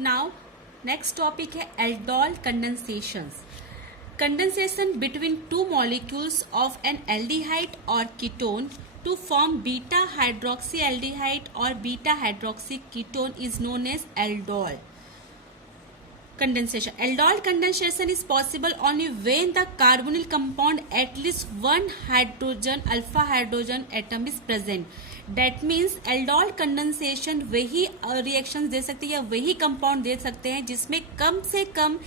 Now next topic है aldol कंडेंसेशंस. Condensation between two molecules of an aldehyde or ketone to form beta hydroxyaldehyde or beta hydroxyketone is known as aldol condensation. Aldol condensation is possible only when the carbonyl compound at least one hydrogen alpha hydrogen atom is present. That means aldol condensation वही reactions दे सकते हैं या वही compound दे सकते हैं जिसमें कम से कम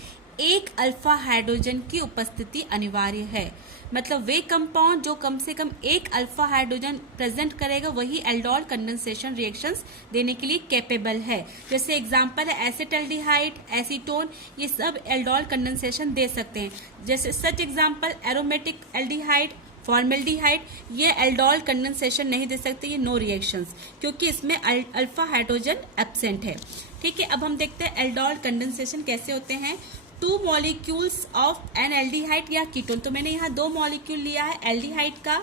एक अल्फा हाइड्रोजन की उपस्थिति अनिवार्य है. मतलब वे कंपाउंड जो कम से कम एक अल्फा हाइड्रोजन प्रेजेंट करेगा वही एल्डोल कंडेंसेशन रिएक्शंस देने के लिए कैपेबल है. जैसे एग्जांपल है एसिटाल्डिहाइड, एसीटोन, ये सब एल्डोल कंडेंसेशन दे सकते हैं. जैसे सच एग्जांपल एरोमेटिक एल्डिहाइड, फॉर्मेल्डिहाइड, ये एल्डोल कंडेंसेशन नहीं दे सकते, ये नो रिएक्शंस, क्योंकि इसमें अल्फा हाइड्रोजन एब्सेंट है. ठीक है, अब हम देखते हैं एल्डोल कंडेंसेशन कैसे होते हैं. Two molecules of N aldehyde या कीटोन. तो मैंने यहाँ दो मॉलिक्यूल लिया है एल्डिहाइड का,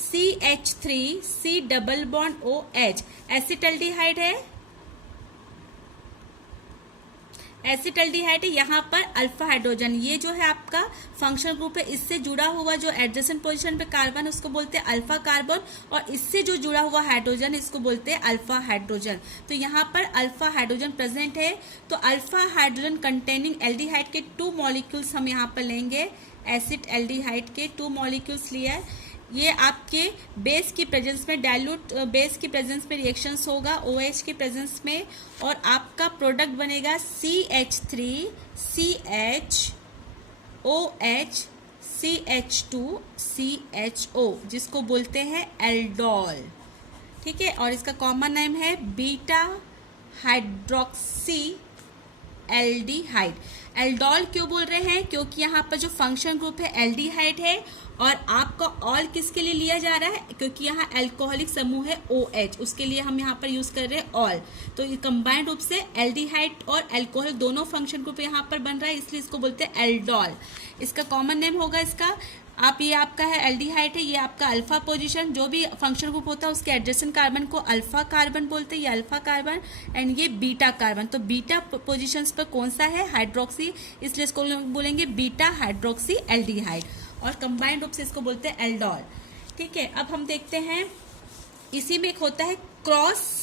CH3 C double bond OH. Acetaldehyde है, एसिटाल्डिहाइड है, यहाँ पर अल्फा हाइड्रोजन, ये जो है आपका फंक्शनल ग्रुप है, इससे जुड़ा हुआ जो एडजेसेंट पोजीशन पे कार्बन उसको बोलते हैं अल्फा कार्बन, और इससे जो जुड़ा हुआ हाइड्रोजन इसको बोलते हैं अल्फा हाइड्रोजन. तो यहाँ पर अल्फा हाइड्रोजन प्रेजेंट है. तो अल्फा हाइड्रोजन कंटेनिंग एल्डिहाइड के टू मॉलिक्यूल्स हम यहाँ पर लेंगे. एसिड एल्डिहाइड के टू मॉलिक्यूल्स लिया, ये आपके बेस की प्रेजेंस में, डाइल्यूट बेस की प्रेजेंस में रिएक्शंस होगा OH की प्रेजेंस में, और आपका प्रोडक्ट बनेगा CH3 CH OH CH2 CHO, जिसको बोलते हैं एल्डोल. ठीक है, और इसका कॉमन नेम है बीटा हाइड्रोक्सी एल्डिहाइड. एल्डोल क्यों बोल रहे हैं? क्योंकि यहाँ पर जो फंक्शन ग्रुप है एल्डिहाइड है, और आपका ऑल किसके लिए लिया जा रहा है? क्योंकि यहाँ एल्कोहलिक समूह है OH, उसके लिए हम यहाँ पर यूज कर रहे हैं ऑल. तो ये कंबाइंड रूप से एल्डिहाइड और एल्कोहल दोनों फंक्शन ग्रुप यहाँ पर बन रहा है, इसलिए इसको बोलते हैं एल्डोल. इसका कॉमन नेम होगा इसका, आप ये आपका है एल्डिहाइड है, ये आपका अल्फा पोजीशन, जो भी फंक्शन ग्रुप होता है उसके एडजेसेंट कार्बन को अल्फा कार्बन बोलते हैं, ये अल्फा कार्बन, एंड ये बीटा कार्बन. तो बीटा पोजीशंस पर कौन सा है? हाइड्रोक्सी, इसलिए इसको बोलेंगे बीटा हाइड्रोक्सी एल्डिहाइड, और कंबाइंड रूप से इसको बोलते हैं एल्डोल. ठीक है, अब हम देखते हैं इसी में एक होता है क्रॉस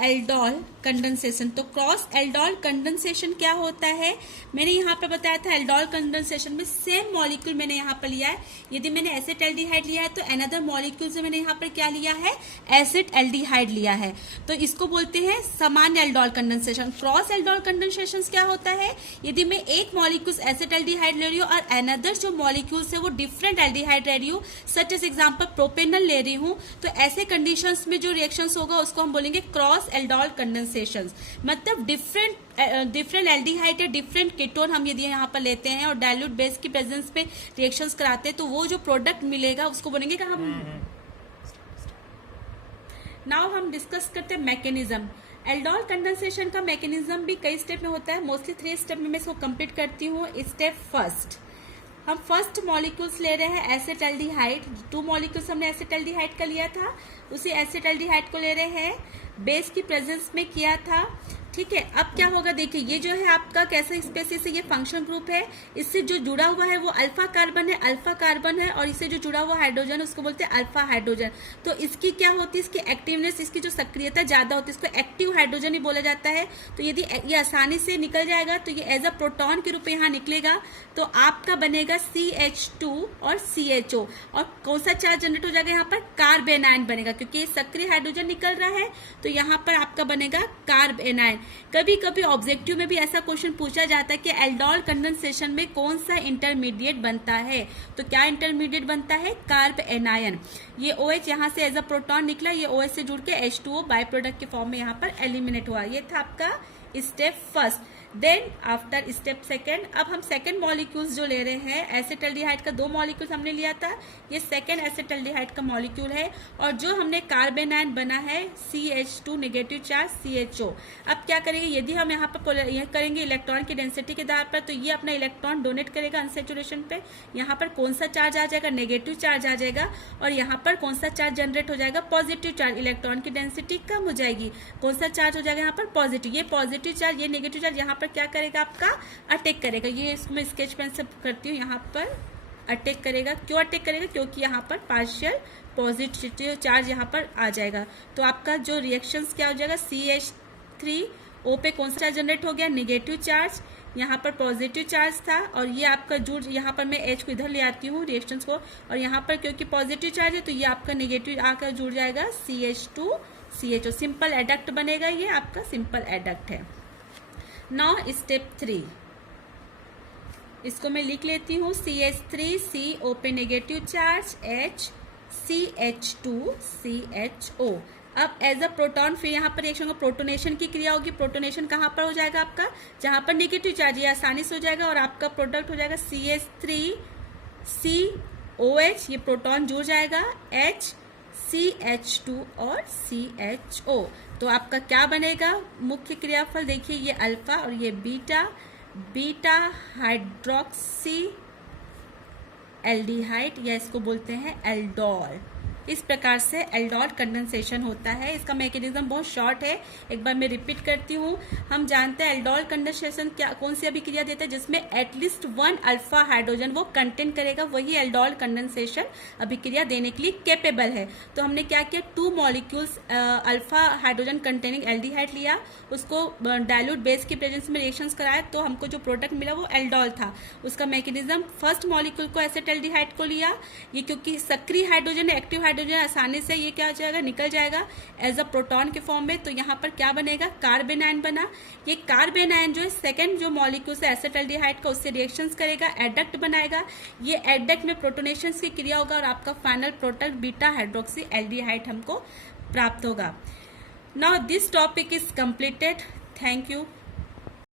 एल्डोल कंडेंसेशन. तो क्रॉस एल्डोल कंडेंसेशन क्या होता है? मैंने यहाँ पर बताया था एल्डोल कंडेंसेशन में सेम मॉलिक्यूल मैंने यहाँ पर लिया है. यदि मैंने एसिड एल्डिहाइड लिया है तो अनदर मॉलिक्यूल से मैंने यहाँ पर क्या लिया है? एसिड एल्डिहाइड लिया है. तो इसको बोलते हैं सामान्य aldol condensation. Cross aldol condensation क्या होता है? यदि मैं एक मॉलिक्यूल एसिड एल्डिहाइड ले रही हूँ और अनदर जो मॉलिक्यूल्स है वो डिफरेंट एल्डिहाइड ले रही हूँ, सच एज एग्जाम्पल प्रोपेनल ले रही हूँ, तो ऐसे कंडीशंस में जो रिएक्शंस होगा उसको हम बोलेंगे क्रॉस एल्डोल कंडेंसेशंस. मतलब डिफरेंट एल्डिहाइड या डिफरेंट कीटोन हम यदि यहाँ पर लेते हैं और डाइल्यूट बेस की प्रेजेंस पे रिएक्शंस कराते हैं तो वो जो प्रोडक्ट मिलेगा उसको बोलेंगे कि हम. नाउ हम डिस्कस करते हैं मैकेनिज्म. एल्डोल कंडेंसेशन का मैकेनिज्म भी कई स्टेप में होता है, मोस्टली 3 स्टेप में मैं इसको कंप्लीट करती हूँ. स्टेप फर्स्ट, हम फर्स्ट मॉलिक्यूल्स ले रहे हैं एसिड एल्डिहाइड. 2 मॉलिक्यूल्स हमने एसिड एल्डिहाइड का लिया था, उसी एसिड एल्डिहाइड को ले रहे हैं, बेस की प्रेजेंस में किया था. ठीक है, अब क्या होगा देखिए, ये जो है आपका कैसा स्पेसिस है, ये फंक्शन ग्रुप है, इससे जो जुड़ा हुआ है वो अल्फा कार्बन है, और इससे जो जुड़ा हुआ हाइड्रोजन है उसको बोलते हैं अल्फा हाइड्रोजन. तो इसकी क्या होती है? इसकी एक्टिवनेस, इसकी जो सक्रियता ज्यादा होती है, इसको एक्टिव हाइड्रोजन ही बोला जाता है. तो यदि ये आसानी से निकल जाएगा तो ये एज अ प्रोटॉन के रूप में यहाँ निकलेगा, तो आपका बनेगा CH2 और CHO, और कौन सा चार्ज जनरेट हो जाएगा? यहाँ पर कार्बेनाइन बनेगा, क्योंकि ये सक्रिय हाइड्रोजन निकल रहा है, तो यहाँ पर आपका बनेगा कार्बेनाइन. कभी कभी ऑब्जेक्टिव में भी ऐसा क्वेश्चन पूछा जाता है कि एल्डोल कंडेंसेशन में कौन सा इंटरमीडिएट बनता है? तो क्या इंटरमीडिएट बनता है? Carb anion. ये OH यहाँ से एज अ प्रोटॉन निकला, ये OH से जुड़ के H2O बाय प्रोडक्ट के फॉर्म में यहाँ पर एलिमिनेट हुआ. ये था आपका step first. Then after step second, अब हम सेकेंड मॉलिक्यूल्स जो ले रहे हैं, एसिटाल्डिहाइड का 2 मॉलिक्यूल्स हमने लिया था, ये सेकेंड एसिटाल्डिहाइड का मॉलिक्यूल है, और जो हमने कार्बेनाइन बना है CH2 नेगेटिव चार्ज CHO. अब क्या करेंगे? यदि हम यहाँ पर यह करेंगे इलेक्ट्रॉन की डेंसिटी के आधार पर, तो ये अपना इलेक्ट्रॉन डोनेट करेगा अनसैचुरेशन पे. यहाँ पर कौन सा चार्ज आ जाएगा? नेगेटिव चार्ज आ जाएगा, और यहाँ पर कौन सा चार्ज जनरेट हो जाएगा? Positive charge. इलेक्ट्रॉन की डेंसिटी कम हो जाएगी, कौन सा चार्ज हो जाएगा यहाँ पर? पॉजिटिव. ये पॉजिटिव पॉजिटिव चार्ज, ये नेगेटिव चार्ज यहाँ पर क्या करेगा आपका अटैक करेगा। ये इसको मैं स्केच पेन से करती हूँ, यहाँ पर अटैक करेगा। क्यों अटैक करेगा? क्योंकि यहाँ पर पार्शियल पॉजिटिव चार्ज यहाँ पर आ जाएगा। तो आपका जो रिएक्शंस क्या हो जाएगा, CH3O पे कौन सा चार्ज जनरेट हो गया, नेगेटिव चार्ज, यहाँ पर पॉजिटिव चार्ज था, और ये आपका जुड़, यहाँ पर मैं H को इधर ले आती हूँ रिएक्शंस को, और यहाँ पर क्योंकि पॉजिटिव चार्ज है तो ये आपका नेगेटिव आकर जुड़ जाएगा CH2 CHO। सिंपल एडक्ट बनेगा, ये आपका सिंपल एडक्ट है। नाउ स्टेप 3, इसको मैं लिख लेती हूँ, CH3CO पे negative charge, H CH2 CHO। अब एज अ प्रोटॉन फिर यहाँ पर रिएक्शन को प्रोटोनेशन की क्रिया होगी। प्रोटोनेशन कहाँ पर हो जाएगा आपका, जहां पर नेगेटिव चार्ज, ये आसानी से हो जाएगा, और आपका प्रोडक्ट हो जाएगा CH3COH, ये प्रोटॉन जुड़ जाएगा, H CH2 और CHO। तो आपका क्या बनेगा मुख्य क्रियाफल, देखिए ये अल्फा और ये बीटा, बीटा हाइड्रोक्सी एल्डिहाइड, या इसको बोलते हैं एल्डोल। इस प्रकार से एल्डोल कंडेंसेशन होता है। इसका मैकेनिज्म बहुत शॉर्ट है, एक बार मैं रिपीट करती हूँ। हम जानते हैं एल्डोल कंडेंसेशन क्या, कौन सी अभिक्रिया देता है, जिसमें एटलीस्ट 1 अल्फा हाइड्रोजन वो कंटेन करेगा, वही एल्डोल कंडेंसेशन अभिक्रिया देने के लिए कैपेबल है। तो हमने क्या किया, 2 molecules alpha hydrogen containing aldehyde लिया, उसको डाइल्यूट बेस की प्रेजेंस में रिएक्शंस कराया, तो हमको जो प्रोडक्ट मिला वो एल्डोल था। उसका मैकेनिज्म, फर्स्ट मॉलिक्यूल को एसिटाल्डिहाइड को लिया, ये क्योंकि सक्रिय हाइड्रोजन है, एक्टिव हाइड्रोजन आसानी से ये क्या हो जाएगा, निकल जाएगा एज अ प्रोटॉन के फॉर्म में। तो यहाँ पर क्या बनेगा, कार्बन आयन बना। ये कार्बन आयन जो है सेकंड जो मॉलिक्यूल है एसिटाल्डिहाइड का, उससे रिएक्शंस करेगा, एडक्ट बनाएगा। ये एडक्ट में प्रोटोनेशन की क्रिया होगा और आपका final product beta hydroxy aldehyde हमको प्राप्त होगा। Now this topic is completed. Thank you.